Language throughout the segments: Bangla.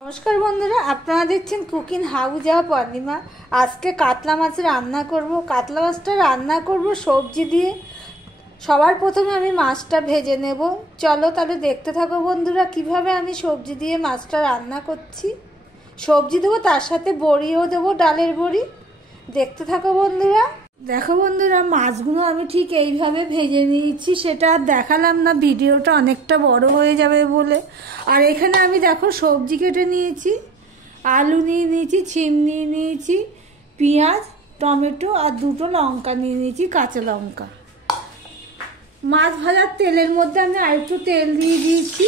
नमस्कार बंधुरा आपनारा देखছেন कुकिंग हाउस पूर्णिमा। आज के कातला माछ रान्ना करब। कातला माछटा रान्ना करब सब्जी दिए। सबार प्रथमे आमी माछटा भेजे नेब। चलो ताहले देखते थाको बंधुरा किभाबे आमी सब्जी दिए माछटा रान्ना करछि। सब्जी देबो तार साथे बड़िओ देबो, डालेर बड़ि। देखते थाको बंधुरा। देखो बंधुरा माछगुलो आमी ठीक এইভাবে ভেজে নিয়েছি, সেটা আর দেখালাম না, ভিডিওটা অনেকটা বড় হয়ে যাবে বলে। আর এখানে আমি দেখো সবজি কেটে নিয়েছি, আলু নিয়ে নিয়েছি, ছিম নিয়ে নিয়েছি, পেঁয়াজ, টমেটো আর দুটো লঙ্কা নিয়ে নিয়েছি, কাঁচা লঙ্কা। মাছ ভাজার তেলের মধ্যে আমি আরেকটু তেল দিয়ে দিয়েছি,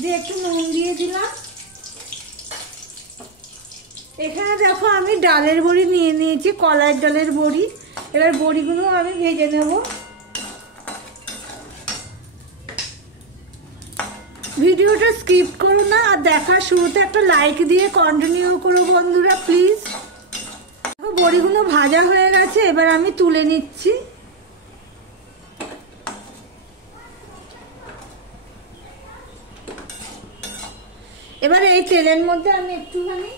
দিয়ে একটু নুন দিয়ে দিলাম। এখানে দেখো আমি ডালের বড়ি নিয়ে নিয়েছি, কলাইয়ের ডালের বড়ি। এবার বড়িগুলো আমি ভেজে নেব। ভিডিওটা স্কিপ করো না, আর দেখার শুরুতে একটা লাইক দিয়ে কন্টিনিউ করো বন্ধুরা প্লিজ। দেখো বড়িগুলো ভাজা হয়ে গেছে, এবার আমি তুলে নিচ্ছি। এবার এই তেলের মধ্যে আমি একটুখানি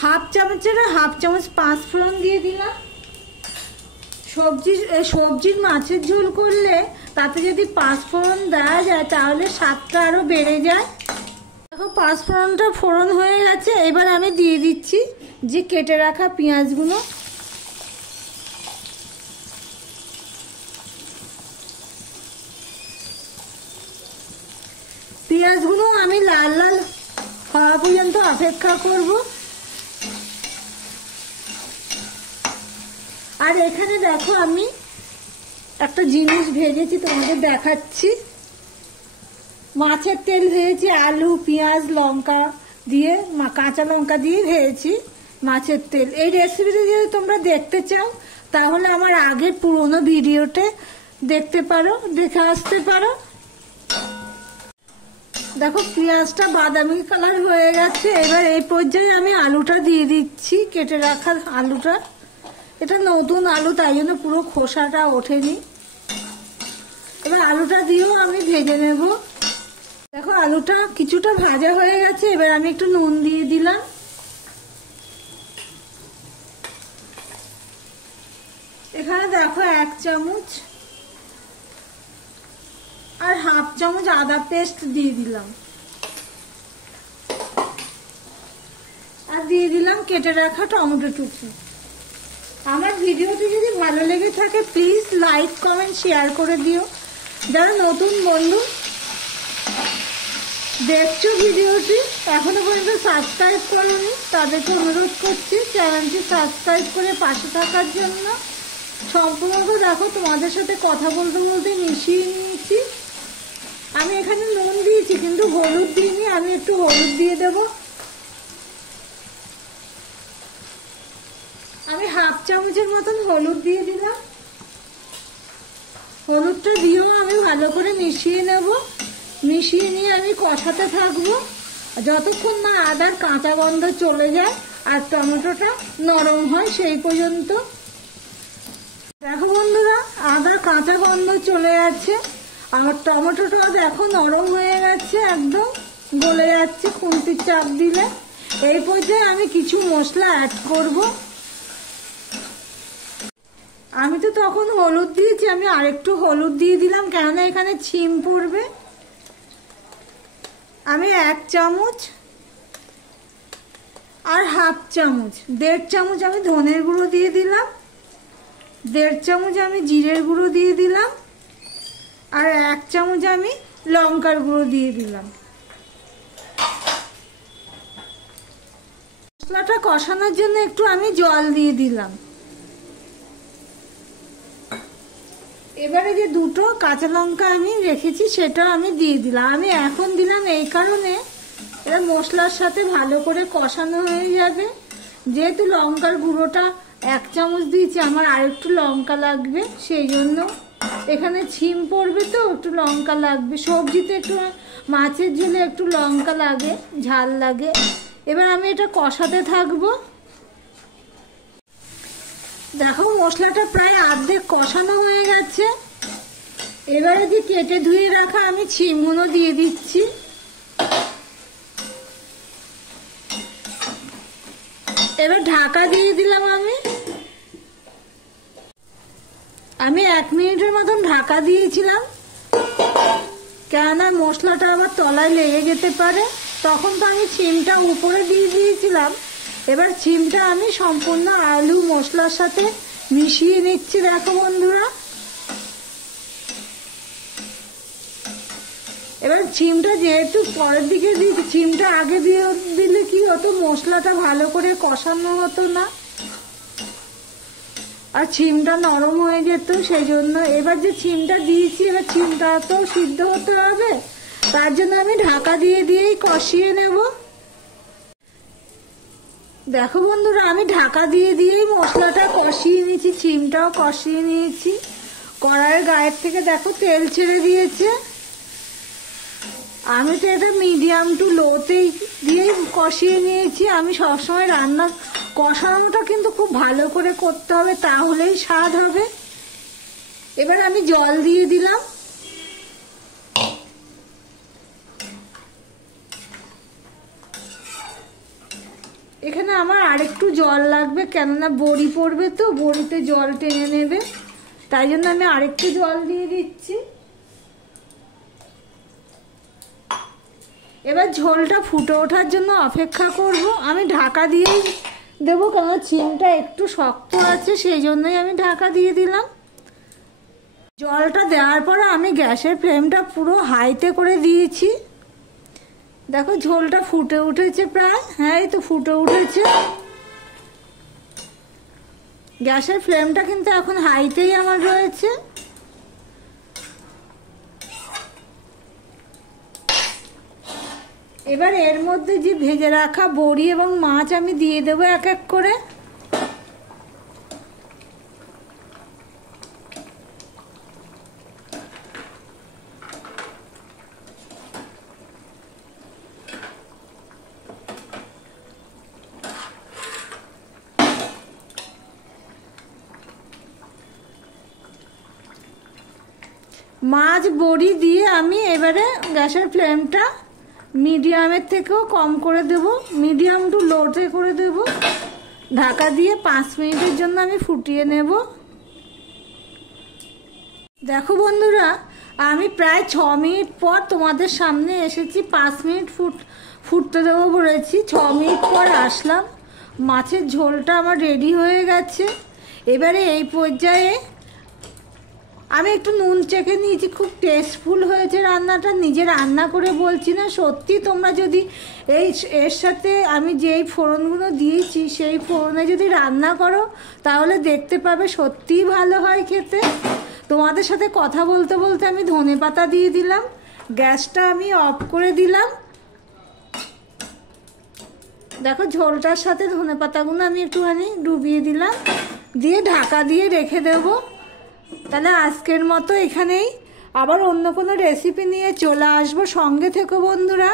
হাফ চামচ 5 ফোড়ন দিয়ে দিলাম। সবজির মাছের ঝোল করলে তাতে যদি 5 ফোড়ন দেওয়া যায় তাহলে স্বাদটা আরো বেড়ে যায়। দেখো 5 ফোড়নটা ফোড়ন হয়ে গেছে, এবার আমি দিয়ে দিচ্ছি যে কেটে রাখা পেঁয়াজগুলো। পেঁয়াজগুলো আমি লাল লাল হওয়া পর্যন্ত অপেক্ষা করব। আর এখানে দেখো আমি একটা জিনিস ভেজেছি, তোমাদের দেখাচ্ছি। মাছের তেল ভেজেছি, আলু, পেঁয়াজ, লঙ্কা দিয়ে, কাঁচা লঙ্কা দিয়ে ভেজেছি মাছের তেল। এই রেসিপিটা যদি তোমরা দেখতে চাও তাহলে আমার আগের পুরনো ভিডিওতে দেখতে পারো, দেখে আসতে পারো। দেখো পেঁয়াজটা বাদামি কালার হয়ে গেছে, এবার এই পর্যায়ে আমি আলুটা দিয়ে দিচ্ছি, কেটে রাখা আলুটা। এটা নতুন আলু, তাই জন্য পুরো খোসাটা ওঠেনি। এবার আলুটা দিয়েও আমি ভেজে নেব। দেখো আলুটা কিছুটা ভাজা হয়ে গেছে, এবার আমি একটু নুন দিয়ে দিলাম। এখানে দেখো 1 চামচ আর হাফ চামচ আদা পেস্ট দিয়ে দিলাম, আর দিয়ে দিলাম কেটে রাখা টমেটো টুকু। আমার ভিডিওটি যদি ভালো লেগে থাকে প্লিজ লাইক, কমেন্ট, শেয়ার করে দিও। যারা নতুন বন্ধু দেখছো ভিডিওটি এখনো পর্যন্ত সাবস্ক্রাইব করোনি তাদেরকে অনুরোধ করছি চ্যানেলটি সাবস্ক্রাইব করে পাশে থাকার জন্য। সম্পূর্ণ দেখো তোমাদের সাথে কথা বলতে বলতে মিশিয়ে নিয়েছি। আমি এখানে নুন দিয়েছি কিন্তু হলুদ দিইনি, আমি একটু হলুদ দিয়ে দেবো। আমি হাফ চামচের মতন হলুদ দিয়ে দিলাম। হলুদটা দিয়েও আমি ভালো করে মিশিয়ে নেব। মিশিয়ে নিয়ে আমি কষাতে থাকবো যতক্ষণ না আদার কাঁচা গন্ধ চলে যায় আর টমেটোটা নরম হয় সেই পর্যন্ত। দেখো বন্ধুরা আদার কাঁচা গন্ধ চলে যাচ্ছে, আর টমেটোটা দেখো নরম হয়ে গেছে, একদম গলে যাচ্ছে খুন্তির চাপ দিলে। এই পর্যায়ে আমি কিছু মশলা অ্যাড করব। আমি তো তখন হলুদ দিয়েছি, আমি আরেকটু হলুদ দিয়ে দিলাম, কেননা এখানে ছিম পড়বে। আমি 1 চামচ আর হাফ চামচ, 1.5 চামচ আমি ধনের গুঁড়ো দিয়ে দিলাম, 1.5 চামচ আমি জিরের গুঁড়ো দিয়ে দিলাম, আর 1 চামচ আমি লঙ্কার গুঁড়ো দিয়ে দিলাম। মশলাটা কষানোর জন্য একটু আমি জল দিয়ে দিলাম। এবারে যে দুটো কাঁচা লঙ্কা আমি রেখেছি সেটা আমি দিয়ে দিলাম। আমি এখন দিলাম এই কারণে এটা মশলার সাথে ভালো করে কষানো হয়ে যাবে। যেহেতু লঙ্কার গুঁড়োটা 1 চামচ দিয়েছি, আমার আরেকটু লঙ্কা লাগবে, সেই জন্য এখানে ছিম পড়বে তো একটু লঙ্কা লাগবে। সবজিতে একটু, মাছের ঝোলে একটু লঙ্কা লাগে, ঝাল লাগে। এবার আমি এটা কষাতে থাকবো। দেখো মশলাটা প্রায় অর্ধেক কষানো হয়ে গেছে। এবারে যে কেটে ধুয়ে রাখা আমি শিমগুলো দিয়ে দিচ্ছি। এবার ঢাকা দিয়ে দিলাম। আমি 1 মিনিটের মতন ঢাকা দিয়েছিলাম, কেননা মশলাটা আবার তলায় লেগে যেতে পারে। তখন তো আমি শিমটা উপরে দিয়ে দিয়েছিলাম। এবার শিমটা আমি সম্পূর্ণ আলু মশলার সাথে মিশিয়ে নিচ্ছি। দেখো বন্ধুরা, এবার শিমটা যেহেতু পরের দিকে দিয়েছি, শিমটা আগে দিয়ে দিলে কি হতো, মশলাটা ভালো করে কষানো হতো না আর শিমটা নরম হয়ে যেত। সেই জন্য এবার যে শিমটা দিয়েছি, এবার শিমটা তো সিদ্ধ হতে হবে, তার জন্য আমি ঢাকা দিয়েই কষিয়ে নেব। দেখো বন্ধুরা, আমি ঢাকা দিয়েই মশলাটা কষিয়ে নিয়েছি, শিমটাও কষিয়ে নিয়েছি। কড়াইয়ের গায়ের থেকে দেখো তেল ছেড়ে দিয়েছে। আমি তো এটা মিডিয়াম টু লোতেই দিয়েই কষিয়ে নিয়েছি। আমি সবসময় রান্না কষানোটা কিন্তু খুব ভালো করে করতে হবে, তাহলেই স্বাদ হবে। এবার আমি জল দিয়ে দিলাম। এখানে আমার আরেকটু জল লাগবে, কেননা বড়ি পড়বে তো, বড়িতে জল টেনে নেবে, তাই জন্য আমি আরেকটু জল দিয়ে দিচ্ছি। এবার ঝোলটা ফুটে ওঠার জন্য অপেক্ষা করব। আমি ঢাকা দিয়েই দেবো, কেননা শিমটা একটু শক্ত আছে, সেই জন্যই আমি ঢাকা দিয়ে দিলাম। জলটা দেওয়ার পর আমি গ্যাসের ফ্লেমটা পুরো হাইতে করে দিয়েছি। দেখো ঝোলটা ফুটে উঠেছে প্রায়, হ্যাঁ এই তো ফুটে উঠেছে। গ্যাসের ফ্লেমটা কিন্তু এখন হাইতেই আমার রয়েছে। এবার এর মধ্যে যে ভেজে রাখা বড়ি এবং মাছ আমি দিয়ে দেবো এক এক করে। মাছ বড়ি দিয়ে আমি এবারে গ্যাসের ফ্লেমটা মিডিয়ামের থেকেও কম করে দেব, মিডিয়াম টু লোতে করে দেব। ঢাকা দিয়ে 5 মিনিটের জন্য আমি ফুটিয়ে নেব। দেখো বন্ধুরা, আমি প্রায় 6 মিনিট পর তোমাদের সামনে এসেছি। 5 মিনিট ফুটতে দেবো বলেছি, 6 মিনিট পর আসলাম। মাছের ঝোলটা আমার রেডি হয়ে গেছে। এবারে এই পর্যায়ে আমি একটু নুন চেখে নিয়েছি। খুব টেস্টফুল হয়েছে রান্নাটা, নিজে রান্না করে বলছি না, সত্যি তোমরা যদি এর সাথে আমি যেই ফোড়নগুলো দিয়েছি সেই ফোড়নে যদি রান্না করো তাহলে দেখতে পাবে সত্যিই ভালো হয় খেতে। তোমাদের সাথে কথা বলতে বলতে আমি ধনেপাতা দিয়ে দিলাম। গ্যাসটা আমি অফ করে দিলাম। দেখো ঝোলটার সাথে ধনেপাতাগুলো আমি একটুখানি ডুবিয়ে দিলাম, দিয়ে ঢাকা দিয়ে রেখে দেবো। তাহলে আজকের মতো এখানেই, আবার অন্য কোনো রেসিপি নিয়ে চলে আসবো। সঙ্গে থেকো বন্ধুরা।